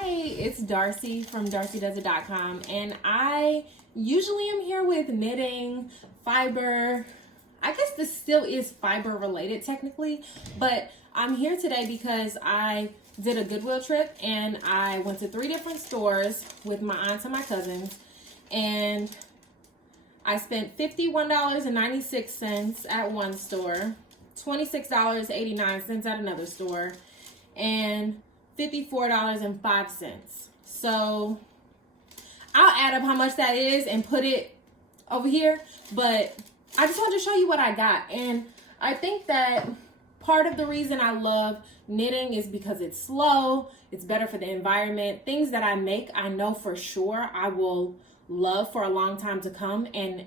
Hey, it's Darcy from Darcidoesit.com, and I usually am here with knitting, fiber. I guess this still is fiber related technically, but I'm here today because I did a Goodwill trip and I went to 3 different stores with my aunts and my cousins, and I spent $51.96 at one store, $26.89 at another store, and $54.05. So I'll add up how much that is and put it over here, but I just wanted to show you what I got. And I think that part of the reason I love knitting is because it's slow, it's better for the environment. Things that I make, I know for sure I will love for a long time to come. And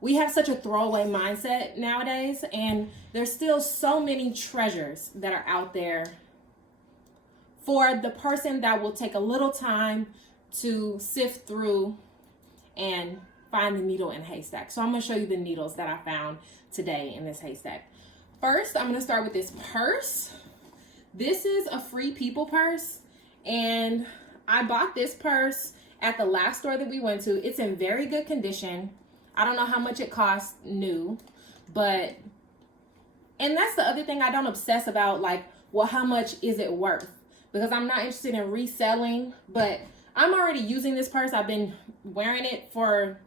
we have such a throwaway mindset nowadays, and there's still so many treasures that are out there for the person that will take a little time to sift through and find the needle in a haystack. So I'm going to show you the needles that I found today in this haystack. First, I'm going to start with this purse. This is a Free People purse, and I bought this purse at the last store that we went to. It's in very good condition. I don't know how much it costs new, and that's the other thing I don't obsess about, like, well, how much is it worth? Because I'm not interested in reselling, but I'm already using this purse. I've been wearing it for,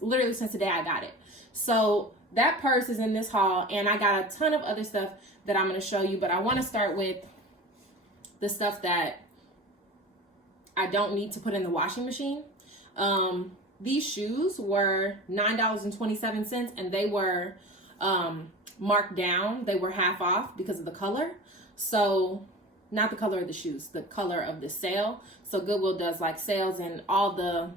literally since the day I got it. So that purse is in this haul, and I got a ton of other stuff that I'm going to show you, but I want to start with the stuff that I don't need to put in the washing machine. These shoes were $9.27, and they were marked down. They were half off because of the color. So not the color of the shoes, the color of the sale. So Goodwill does like sales, and all the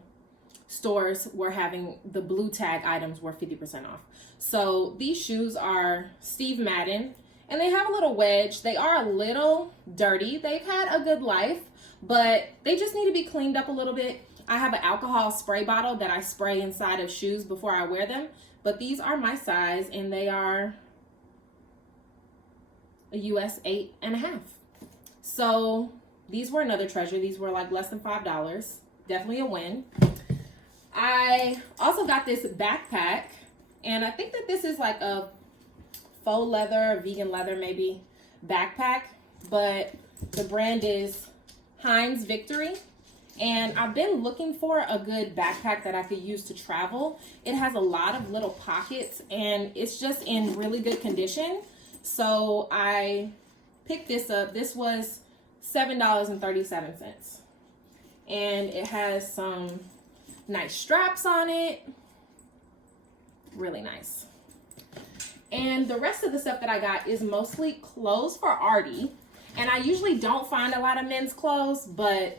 stores were having the blue tag items were 50% off. So these shoes are Steve Madden, and they have a little wedge. They are a little dirty. They've had a good life, but they just need to be cleaned up a little bit. I have an alcohol spray bottle that I spray inside of shoes before I wear them, but these are my size, and they are a US 8.5. So these were another treasure. These were like less than $5. Definitely a win. I also got this backpack, and I think that this is like a faux leather, vegan leather maybe backpack, but the brand is Heinz Victory. And I've been looking for a good backpack that I could use to travel. It has a lot of little pockets, and it's just in really good condition. So I picked this up. This was $7.37. And it has some nice straps on it. Really nice. And the rest of the stuff that I got is mostly clothes for Artie. And I usually don't find a lot of men's clothes, but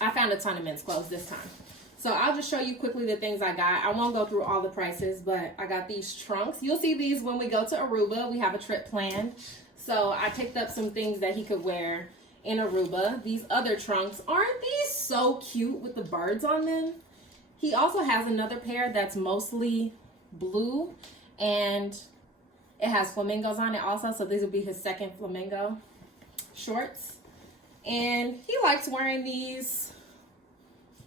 I found a ton of men's clothes this time. So I'll just show you quickly the things I got. I won't go through all the prices, but I got these trunks. You'll see these when we go to Aruba. We have a trip planned. So I picked up some things that he could wear in Aruba. These other trunks, aren't these so cute with the birds on them? He also has another pair that's mostly blue, and it has flamingos on it also. So these will be his second flamingo shorts. And he likes wearing these,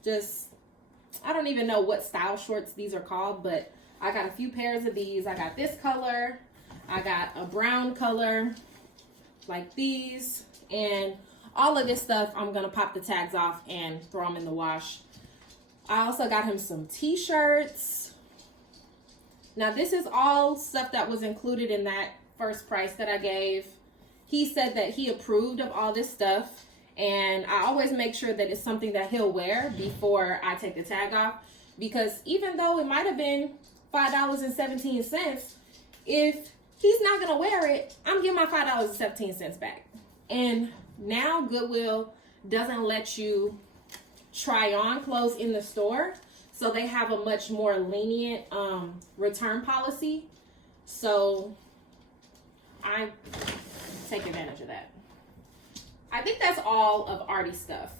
I don't even know what style shorts these are called, but I got a few pairs of these. I got this color, I got a brown color, like these, and all of this stuff I'm gonna pop the tags off and throw them in the wash. I also got him some t-shirts. Now this is all stuff that was included in that first price that I gave. He said that he approved of all this stuff, and I always make sure that it's something that he'll wear before I take the tag off, because even though it might have been $5.17, if he's not gonna wear it, I'm getting my $5.17 back. And now Goodwill doesn't let you try on clothes in the store, so they have a much more lenient return policy. So I take advantage of that. I think that's all of Artie's stuff.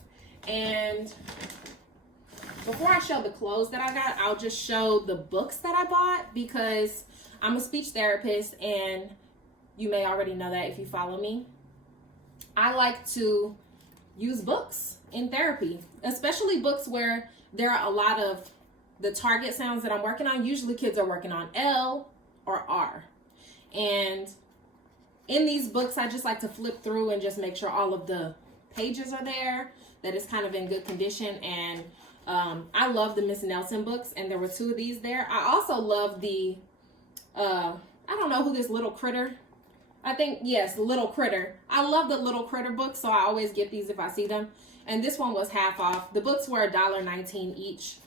And before I show the clothes that I got, I'll just show the books that I bought, because I'm a speech therapist, and you may already know that if you follow me. I like to use books in therapy, especially books where there are a lot of the target sounds that I'm working on. Usually kids are working on L or R. And in these books, I just like to flip through and just make sure all of the pages are there, that it's kind of in good condition. And I love the Miss Nelson books, and there were 2 of these there. I also love the, I don't know who this Little Critter, I think, yes, Little Critter. I love the Little Critter books, so I always get these if I see them. And this one was half off. The books were $1.19 each.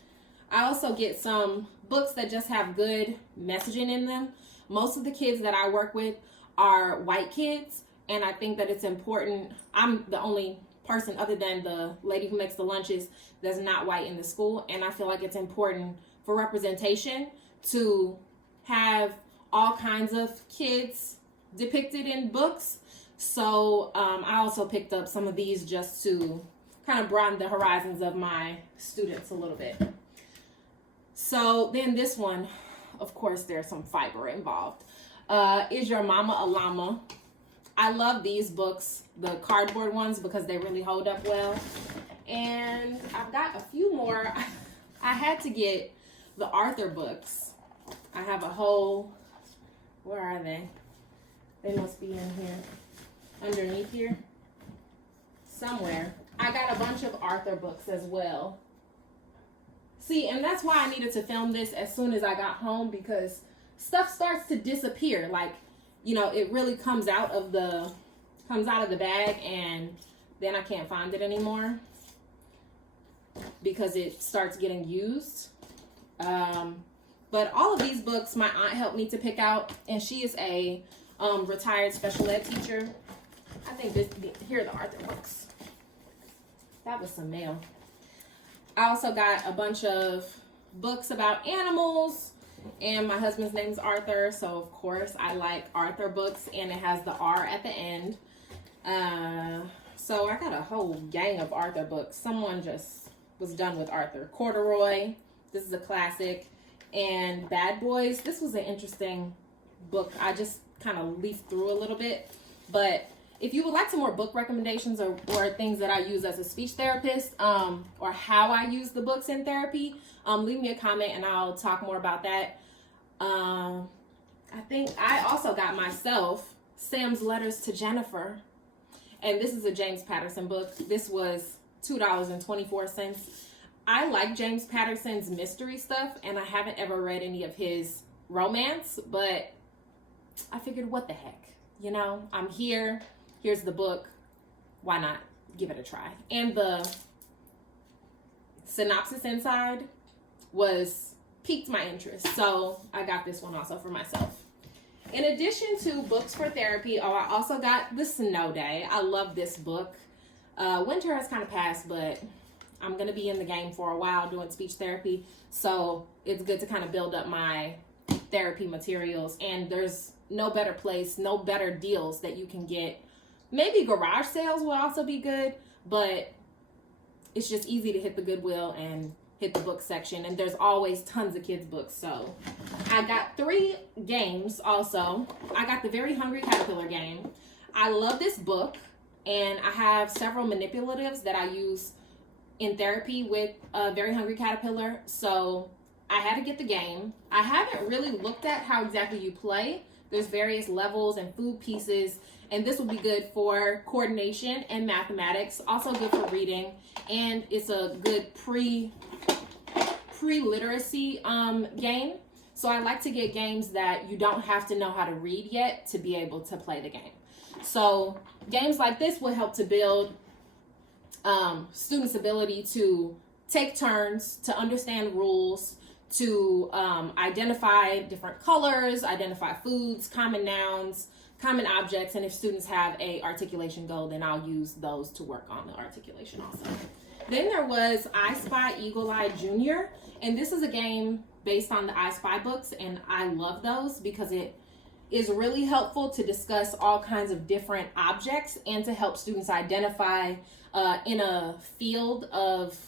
I also get some books that just have good messaging in them. Most of the kids that I work with are white kids, and I think that it's important. I'm the only person other than the lady who makes the lunches that's not white in the school, and I feel like it's important for representation to have all kinds of kids depicted in books. So I also picked up some of these just to kind of broaden the horizons of my students a little bit. So then this one, of course, there's some fiber involved. Is Your Mama a Llama? I love these books, the cardboard ones, because they really hold up well. And I've got a few more. I had to get the Arthur books. I have a whole, where are they? They must be in here, underneath here, somewhere. I got a bunch of Arthur books as well. See, and that's why I needed to film this as soon as I got home, because stuff starts to disappear. Like, you know, it really comes out of the bag, and then I can't find it anymore because it starts getting used. But all of these books my aunt helped me to pick out, and she is a retired special ed teacher. I think here are the Arthur books. That was some mail. I also got a bunch of books about animals, and my husband's name is Arthur, so of course I like Arthur books, and it has the R at the end. So I got a whole gang of Arthur books. Someone just was done with Arthur. Corduroy, this is a classic, and Bad Boys. This was an interesting book. I just kind of leafed through a little bit, but if you would like some more book recommendations or things that I use as a speech therapist, or how I use the books in therapy, leave me a comment and I'll talk more about that. I think I also got myself Sam's Letters to Jennifer, and this is a James Patterson book. This was $2.24. I like James Patterson's mystery stuff, and I haven't ever read any of his romance, but I figured, what the heck, you know, I'm here. Here's the book. Why not give it a try? And the synopsis inside piqued my interest. So I got this one also for myself. In addition to books for therapy, I also got The Snow Day. I love this book. Winter has kind of passed, but I'm going to be in the game for a while doing speech therapy. So it's good to kind of build up my therapy materials. And there's no better place, no better deals that you can get. Maybe garage sales will also be good, but it's just easy to hit the Goodwill and hit the book section, and there's always tons of kids books. So I got 3 games also. I got the Very Hungry Caterpillar game. I love this book, and I have several manipulatives that I use in therapy with Very Hungry Caterpillar, so I had to get the game. I haven't really looked at how exactly you play. There's various levels and food pieces, and this will be good for coordination and mathematics, also good for reading, and it's a good pre-literacy game. So I like to get games that you don't have to know how to read yet to be able to play the game. So games like this will help to build students' ability to take turns, to understand rules, to identify different colors, identify foods, common nouns, common objects, and if students have a articulation goal, then I'll use those to work on the articulation also. Then there was I Spy Eagle Eye Jr., and this is a game based on the I Spy books, and I love those because it is really helpful to discuss all kinds of different objects and to help students identify in a field of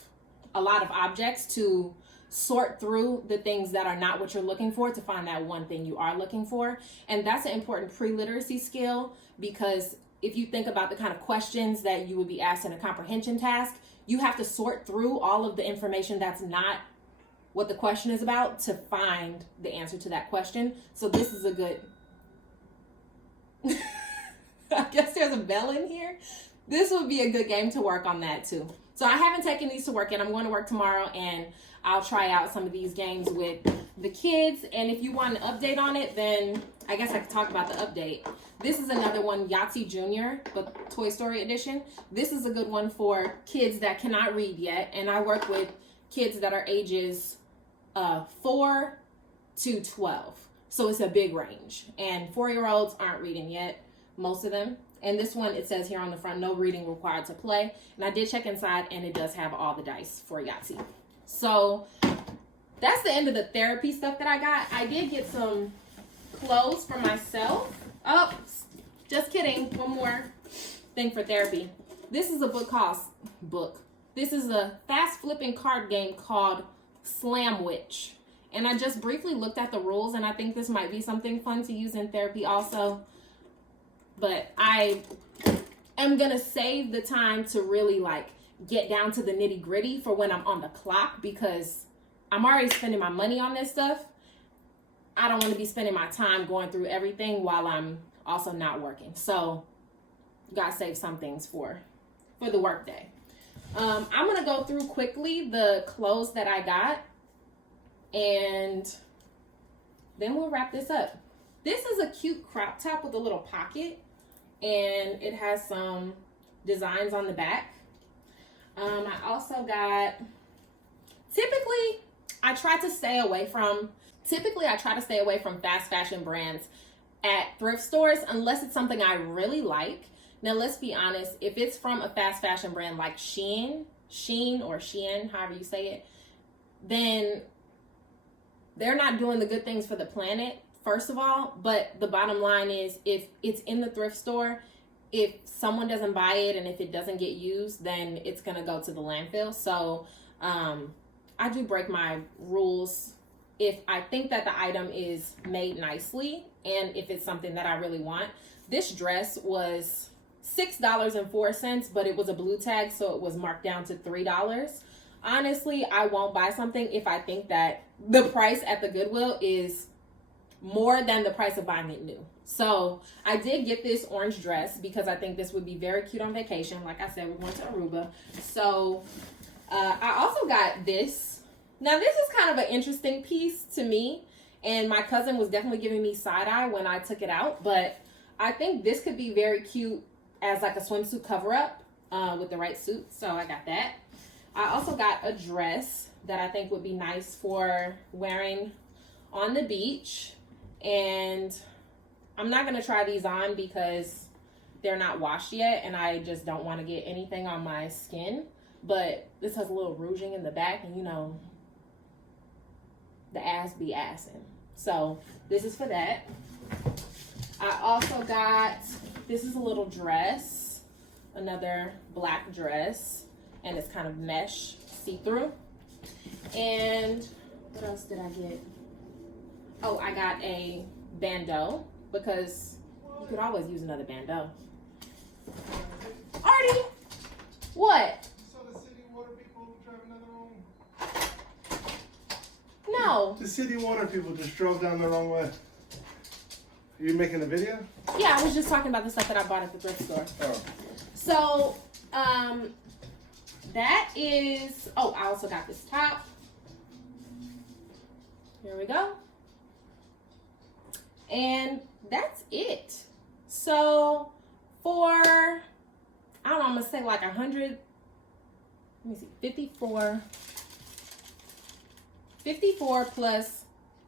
a lot of objects, to sort through the things that are not what you're looking for to find that one thing you are looking for. And that's an important pre-literacy skill because if you think about the kind of questions that you would be asked in a comprehension task, you have to sort through all of the information that's not what the question is about to find the answer to that question. So this is a good, I guess there's a bell in here. This would be a good game to work on that too. So I haven't taken these to work yet. I'm going to work tomorrow and I'll try out some of these games with the kids. And if you want an update on it, then I guess I could talk about the update. This is another one, Yahtzee Junior, but Toy Story edition. This is a good one for kids that cannot read yet. And I work with kids that are ages 4 to 12. So it's a big range. And 4-year-olds aren't reading yet, most of them. And this one, it says here on the front, no reading required to play. And I did check inside, and it does have all the dice for Yahtzee. So that's the end of the therapy stuff that I got. I did get some clothes for myself. Oh, just kidding. One more thing for therapy. This is a book. This is a fast flipping card game called Slamwich. And I just briefly looked at the rules, and I think this might be something fun to use in therapy also. But I am going to save the time to really like get down to the nitty gritty for when I'm on the clock, because I'm already spending my money on this stuff. I don't want to be spending my time going through everything while I'm also not working. So got to save some things for the work day. I'm going to go through quickly the clothes that I got, and then we'll wrap this up. This is a cute crop top with a little pocket, and it has some designs on the back. I also got, typically I try to stay away from fast fashion brands at thrift stores unless it's something I really like. Now, let's be honest, if it's from a fast fashion brand like Shein, however you say it, then they're not doing the good things for the planet, first of all. But the bottom line is, if it's in the thrift store, if someone doesn't buy it and if it doesn't get used, then it's going to go to the landfill. So I do break my rules if I think that the item is made nicely and if it's something that I really want. This dress was $6.04, but it was a blue tag, so it was marked down to $3. Honestly, I won't buy something if I think that the price at the Goodwill is more than the price of buying it new. So I did get this orange dress because I think this would be very cute on vacation. Like I said, we're going to Aruba. So I also got this. Now, this is kind of an interesting piece to me, and my cousin was definitely giving me side-eye when I took it out, but I think this could be very cute as like a swimsuit cover-up with the right suit. So I got that. I also got a dress that I think would be nice for wearing on the beach, and I'm not going to try these on because they're not washed yet, and I just don't want to get anything on my skin. But this has a little rouging in the back, and you know, the ass be assing. So this is for that. I also got, this is a little dress, another black dress, and it's kind of mesh see-through. And what else did I get? Oh, I got a bandeau, because you could always use another bandeau. Artie, what? So the city water people driving down the wrong? No. The city water people just drove down the wrong way. Are you making a video? Yeah, I was just talking about the stuff that I bought at the thrift store. Oh. So, that is, oh, I also got this top. Here we go. And that's it. So for, I don't know, I'm gonna say like 100, let me see, 54 plus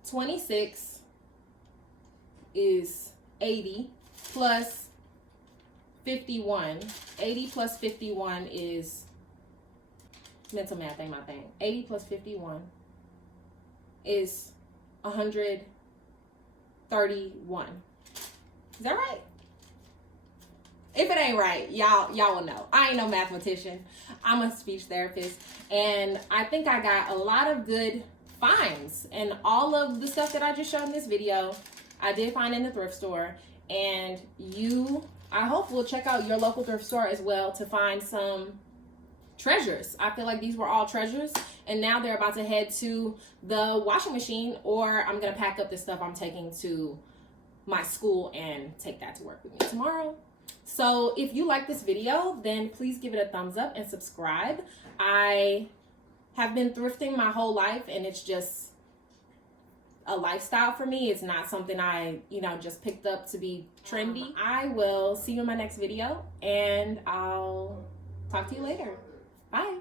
26 is 80 plus 51. 80 plus 51 is, mental math ain't my thing. 80 plus 51 is 131. Is that right? If it ain't right, y'all will know. I ain't no mathematician. I'm a speech therapist, and I think I got a lot of good finds. And all of the stuff that I just showed in this video, I did find in the thrift store. And you I hope we'll check out your local thrift store as well to find some treasures. I feel like these were all treasures, and now they're about to head to the washing machine, or I'm gonna pack up the stuff I'm taking to my school and take that to work with me tomorrow. So if you like this video, then please give it a thumbs up and subscribe. I have been thrifting my whole life, and it's just a lifestyle for me. It's not something I, just picked up to be trendy. I will see you in my next video, and I'll talk to you later. Bye.